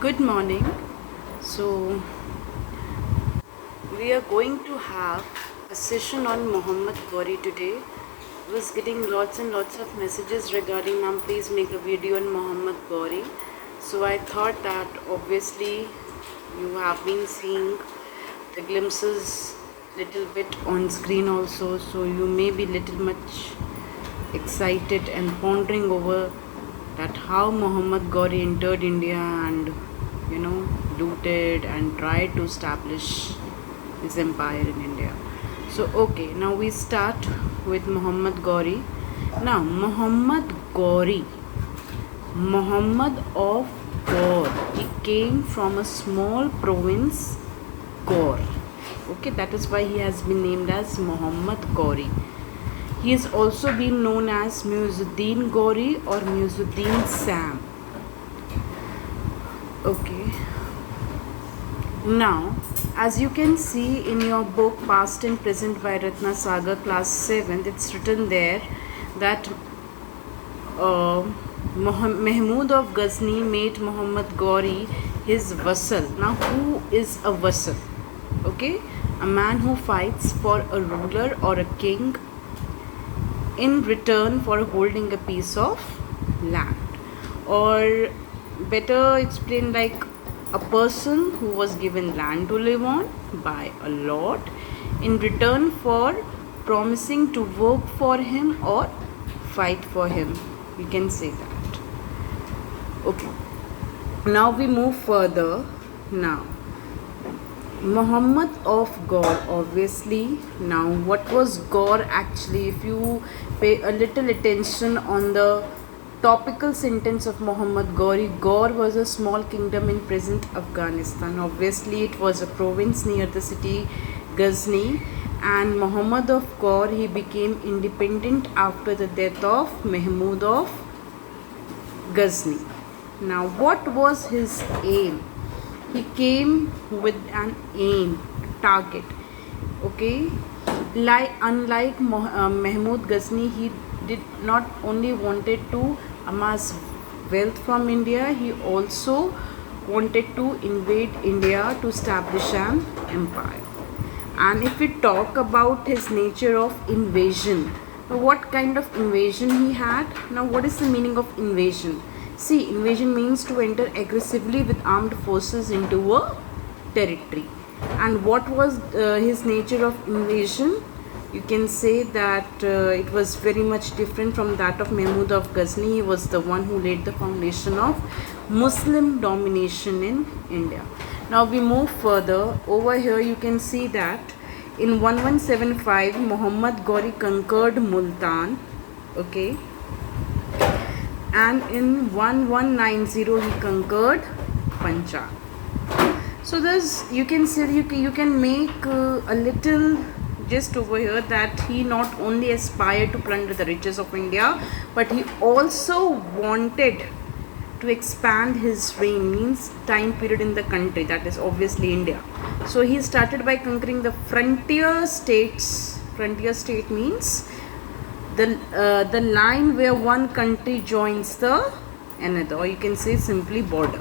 Good morning. So, we are going to have a session on Muhammad Ghori today. I was getting lots and lots of messages regarding, ma'am, please make a video on Muhammad Ghori. So, I thought that obviously you have been seeing the glimpses little bit on screen also, so you may be little much excited and pondering over that how Muhammad Ghori entered India and looted and tried to establish his empire in India. So okay, now we start with Muhammad Ghori. Now Muhammad Ghori, Muhammad of Ghor, he came from a small province, Ghor. Okay, that is why he has been named as Muhammad Ghori. He is also been known as Muzuddin Ghori or Muzuddin Sam. Okay. Now, as you can see in your book Past and Present by Ratna Sagar, class 7th, it's written there that Mahmud of Ghazni made Muhammad Ghori his vassal. Now, who is a vassal? Okay, a man who fights for a ruler or a king in return for holding a piece of land, or better explained, like a person who was given land to live on by a lord in return for promising to work for him or fight for him. You can say that. Okay, now we move further. Now Muhammad of Ghor, obviously. Now, what was Ghor actually? If you pay a little attention on the topical sentence of Muhammad Ghori, Ghor was a small kingdom in present Afghanistan. Obviously, it was a province near the city Ghazni, and Muhammad of Ghor, he became independent after the death of Mahmud of Ghazni. Now, what was his aim? He came with an aim, target. Okay, unlike Mahmud Ghazni, he did not only wanted to amass wealth from India, he also wanted to invade India to establish an empire. And if we talk about his nature of invasion, what kind of invasion he had? Now, what is the meaning of invasion? See, invasion means to enter aggressively with armed forces into a territory. And what was his nature of invasion? You can say that it was very much different from that of Mahmud of Ghazni. He was the one who laid the foundation of Muslim domination in India. Now we move further. Over here you can see that in 1175 Muhammad Ghori conquered Multan. Okay, and in 1190 he conquered Punjab. So this you can say you can make a little just over here that he not only aspired to plunder the riches of India, but he also wanted to expand his reign, means time period in the country, that is obviously India. So he started by conquering the frontier states. Frontier state means the line where one country joins the another, or you can say simply border.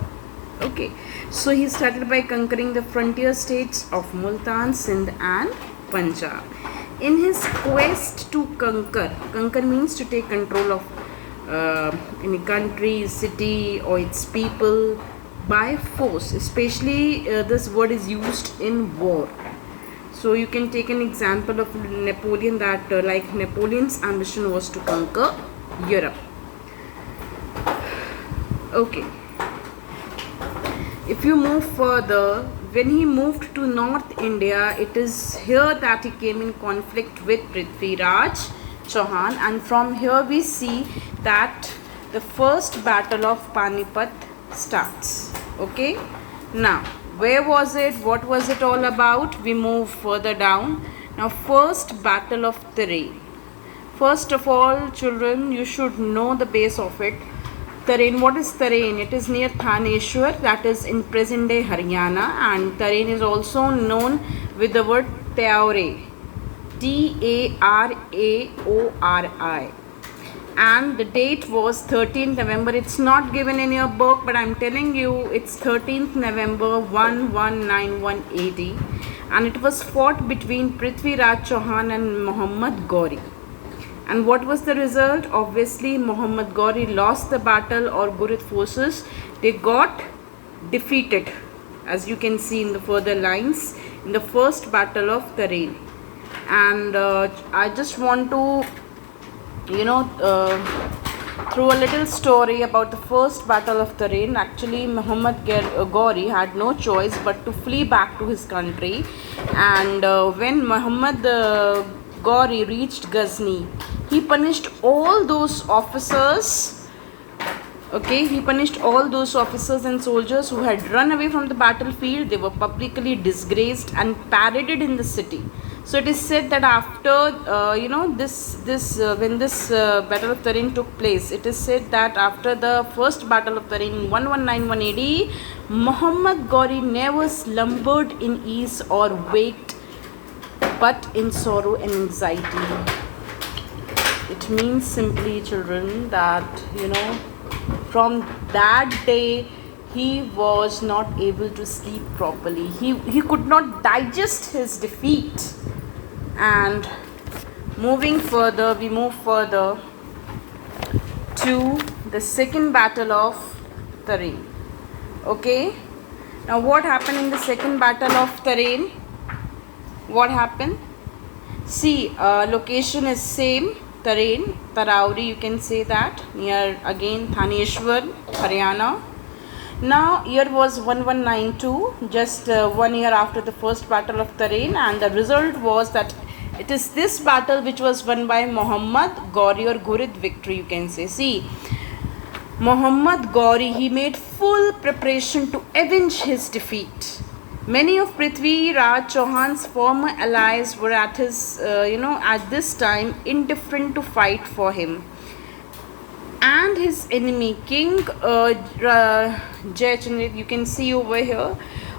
Okay, so he started by conquering the frontier states of Multan, Sindh and Punjab. In his quest to conquer means to take control of any country, city or its people by force. Especially this word is used in war. So you can take an example of Napoleon, that like Napoleon's ambition was to conquer Europe. Okay. If you move further, when he moved to North India, it is here that he came in conflict with Prithviraj, Chauhan, and from here we see that the first battle of Panipat starts. Okay. Now, where was it? What was it all about? We move further down. Now, first battle of Tarain. First of all, children, you should know the base of it. Tarain, what is Tarain? It is near Thaneshwar, that is in present day Haryana, and Tarain is also known with the word Tauri, Taraori. and the date was 13th November. It's not given in your book, but I'm telling you it's 13th November 1191 AD, and it was fought between Prithviraj Chauhan and Muhammad Ghori. And what was the result? Obviously, Muhammad Ghori lost the battle, or ghurid forces, they got defeated, as you can see in the further lines, in the first battle of Tarain. And I just want to, through a little story about the first battle of Tarain. Actually, Muhammad Ghori had no choice but to flee back to his country. And when Muhammad Ghori reached Ghazni, he punished all those officers. Okay, he punished all those officers and soldiers who had run away from the battlefield. They were publicly disgraced and paraded in the city. So it is said that after when this battle of Tarain took place, it is said that after the first battle of Tarain in 1191 AD, Muhammad Ghori never slumbered in ease or waked, but in sorrow and anxiety. It means simply, children, that from that day he was not able to sleep properly. He could not digest his defeat. And we move further to the second battle of Tarain. Okay, now what happened in the second battle of Tarain? What happened? See, location is same, Tarain, Tarauri, you can say that, near again Thaneshwar, Haryana. Now year was 1192, just 1 year after the first battle of Tarain, and the result was that it is this battle which was won by Muhammad Ghori, or ghurid victory, you can say. See, Muhammad Ghori, he made full preparation to avenge his defeat. Many of Prithviraj Chauhan's former allies were at his, at this time indifferent to fight for him. And his enemy, King Jayachandra, you can see over here,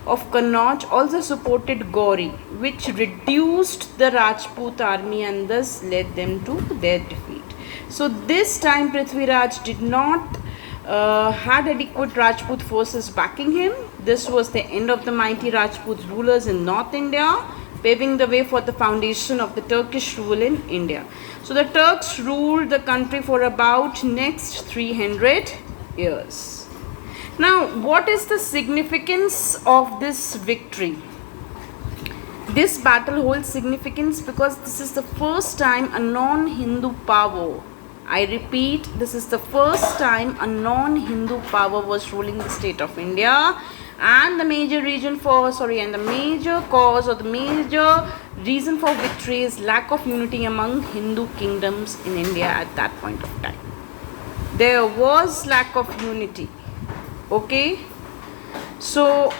of Kannauj, also supported Ghori, which reduced the Rajput army and thus led them to their defeat. So this time Prithviraj did not had adequate Rajput forces backing him. This was the end of the mighty Rajput rulers in North India, paving the way for the foundation of the Turkish rule in India. So the Turks ruled the country for about next 300 years. Now, what is the significance of this victory? This battle holds significance because this is the first time a non-Hindu power, I repeat, this is the first time a non-Hindu power was ruling the state of India, and the major cause, or the major reason for victory is lack of unity among Hindu kingdoms in India at that point of time. There was lack of unity. Okay, so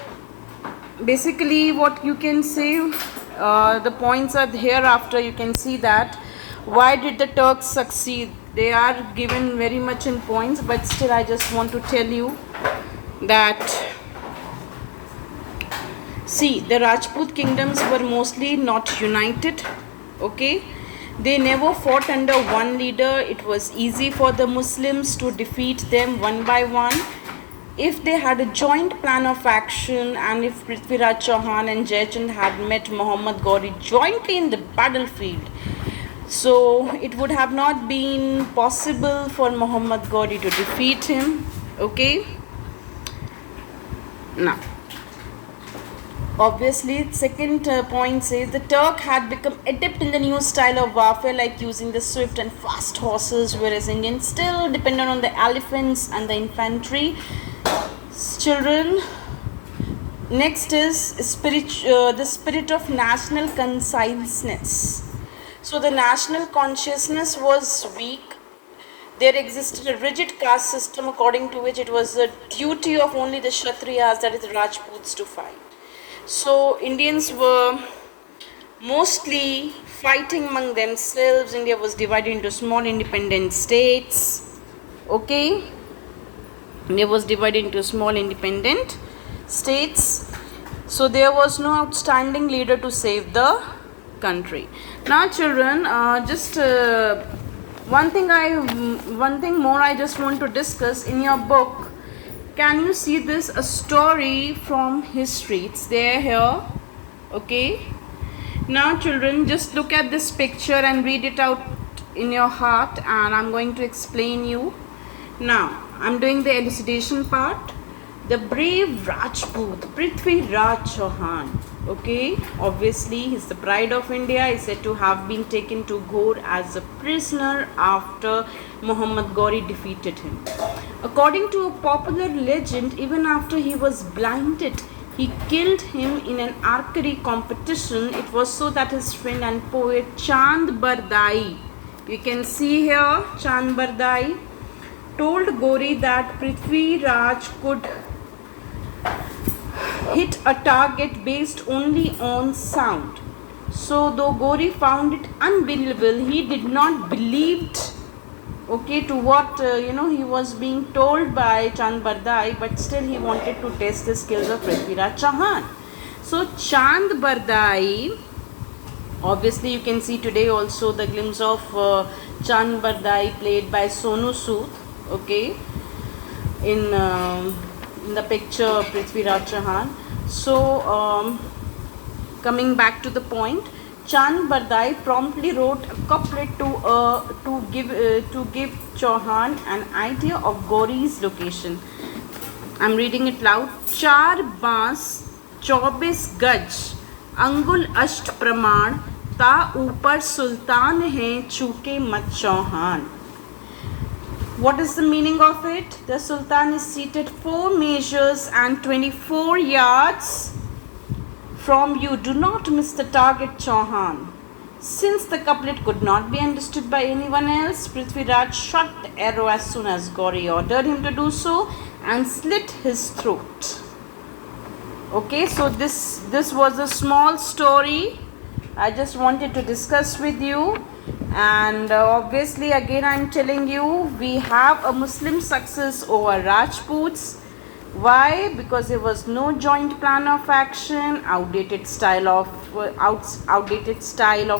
basically what you can say, the points are hereafter. You can see that why did the Turks succeed. They are given very much in points, but still I just want to tell you that, see, the Rajput kingdoms were mostly not united. Okay, they never fought under one leader. It was easy for the Muslims to defeat them one by one. If they had a joint plan of action, and if Prithviraj Chauhan and Jayachandra had met Muhammad Ghori jointly in the battlefield, so it would have not been possible for Muhammad Ghori to defeat him. Okay, now obviously second point says the Turk had become adept in the new style of warfare, like using the swift and fast horses, whereas Indians still depended on the elephants and the infantry. Children, next is the spirit of national consciousness. So the national consciousness was weak. There existed a rigid caste system according to which it was the duty of only the Kshatriyas, that is the Rajputs, to fight. So Indians were mostly fighting among themselves. India was divided into small independent states. Okay, India was divided into small independent states. So there was no outstanding leader to save the country. Now children, just One thing more I just want to discuss in your book. Can you see this? A story from history. It's there here. Okay. Now, children, just look at this picture and read it out in your heart, and I'm going to explain you. Now, I'm doing the elucidation part. The brave Rajput, Prithviraj Chauhan. Okay, obviously he's the pride of India. Is said to have been taken to Ghor as a prisoner after Muhammad Ghori defeated him. According to a popular legend, even after he was blinded, he killed him in an archery competition. It was so that his friend and poet Chand Bardai, you can see here Chand Bardai, told Ghori that Prithviraj could hit a target based only on sound. So though Ghori found it unbelievable, he did not believe to what he was being told by Chand Bardai, but still he wanted to test the skills of Prithviraj Chauhan. So Chand Bardai, obviously you can see today also the glimpse of Chand Bardai played by Sonu Sood, okay, in the picture Prithviraj Chauhan. So coming back to the point, Chand Bardai promptly wrote a couplet to give Chauhan an idea of Ghori's location. I'm reading it loud. Char बांस 24 गज अंगुल अष्ट प्रमाण ता ऊपर सुल्तान है चूके मत Chauhan. What is the meaning of it? The Sultan is seated 4 measures and 24 yards from you. Do not miss the target, Chauhan. Since the couplet could not be understood by anyone else, Prithviraj shot the arrow as soon as Ghori ordered him to do so and slit his throat. Okay, so this was a small story I just wanted to discuss with you. And obviously again I'm telling you, we have a Muslim success over Rajputs. Why? Because there was no joint plan of action, outdated style of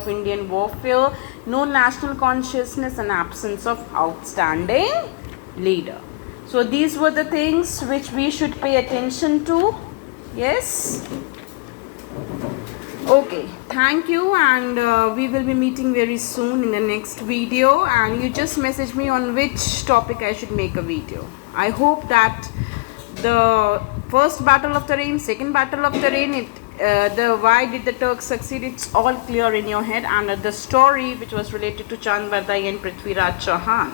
Indian warfare, no national consciousness, and absence of outstanding leader. So these were the things which we should pay attention to. Yes. Okay, thank you, and we will be meeting very soon in the next video, and you just message me on which topic I should make a video. I hope that the first battle of Tarain, second battle of Tarain, the why did the Turks succeed, it's all clear in your head, and the story which was related to Chand Bardai and Prithviraj Chauhan.